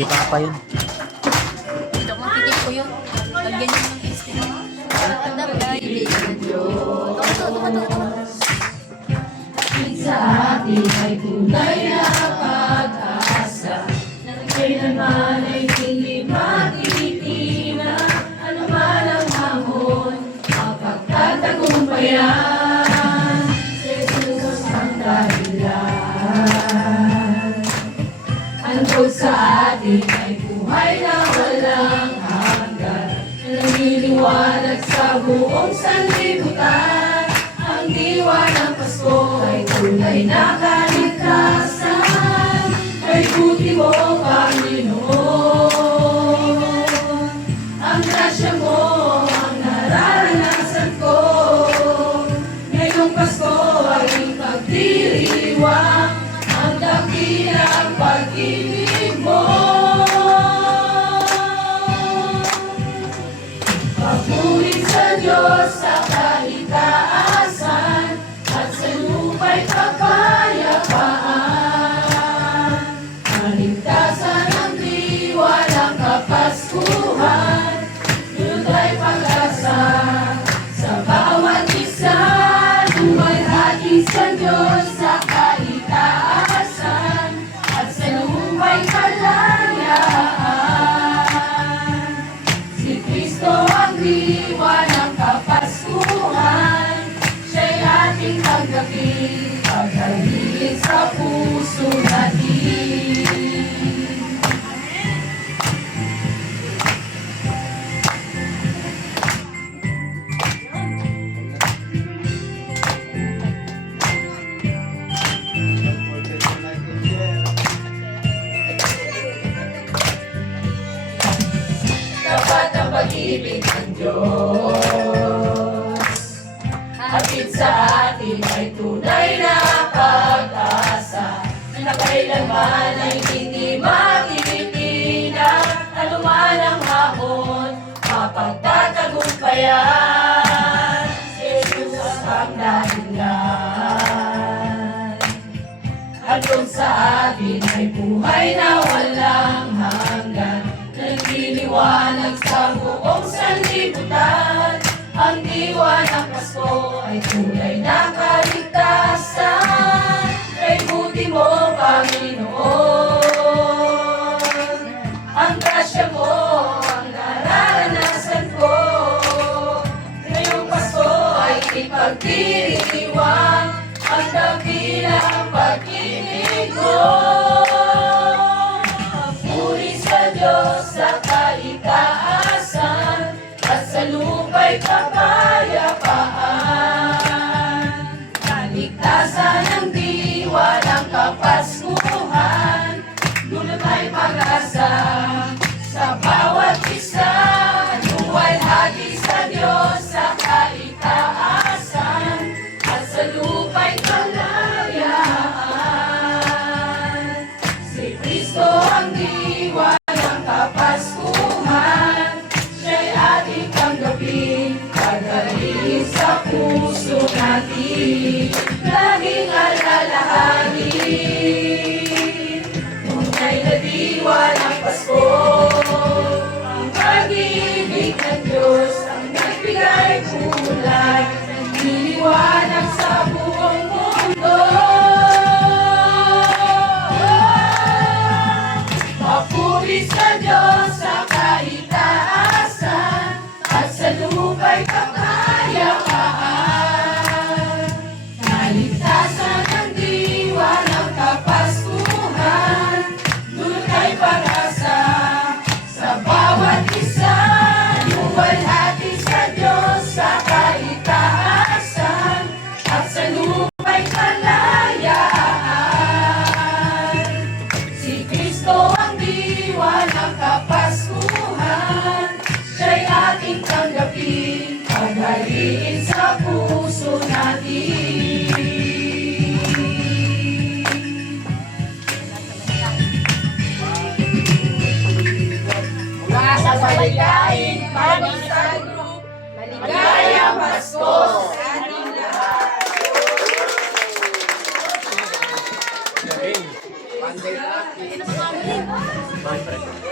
Kay Papa yun. Ito, makikip ko yun. Lagyan nyo ng extra. Ang dami. Ito. Sa atin ay tunay na pag-asa na kailanman ay hindi matitina. Ano man ang hamon, mapagtatagumpayan. Si Jesus ang dahilan. Ang Diyos sa atin ay buhay na walang hanggan, na naniliwanag sa buong sanlibutan. Ang diwa ng Pasko ay tunay na kaligtasan. Ay buti mo, Panginoon. Ang grasya mo ang nararanasan ko. Ngayong Pasko ay pagdiriwang ang dakilang pag-ibig mo. Papuri sa Diyos sa kaligtaan at sa lupa'y kapayapaan. Kaligtasan ang diwa ng Kapaskuhan, yun ay pag-asa sa bawat isa. Lumalhati sa Diyos sa kaligtasan at sa lupa'y kalayaan. Si Kristo ang diwa ng Kapaskuhan, siya'y ating tanggapin, paghalin sa puso natin. Dapat ang pag-ibig ng Diyos, hatid sa atin ay tunay na pag-asa, na kailanman ay hindi matititinag. Ano man ang hamon, mapagtatagumpayan. Si Jesus ang dahilan. Hatid sa atin ay buhay na walang hanggan, nagliliwanag sa buong sanlibutan. Ang diwa ng Pasko ay tunay na kaligtasan. Kay buti mo, Panginoon. Ang grasya mo ang nararanasan ko. Ngayong Pasko ay ipagdiriwang ang dakilang pag-ibig mo. Papuri sa Diyos sa kaligtasan at sa lupa'y kapayapaan. Kaligtasan ang diwa ng Kapaskuhan, dulot ay pag-asa sa bawat isa. Luwalhati sa Diyos sa kaligtasan at sa lupa'y kalayaan. Si Kristo ang diwa ng Kapaskuhan, siya'y ating tanggapin, paghalin sa puso natin. Laging alalahanin, tunay na diwa ng Pasko. Ang pag-ibig ng Diyos ang nagbigay kulay, nagliliwanag sa buong mundo. Papuri sa Diyos sa kaligtasan at sa lupa'y kapayapaan. Kaligtasan ang diwa ng Kapaskuhan, dulot ay pag-asa sa bawat isa. Luwalhati sa Diyos sa kaligtasan at sa lupa'y kalayaan. Si Kristo ang diwa ng Kapaskuhan, siya'y ating tanggapin, paghalin sa puso natin. Mula sa Paligain Panisan Group, maligayang Pasko sa ating lahat. Monday. Siyempre.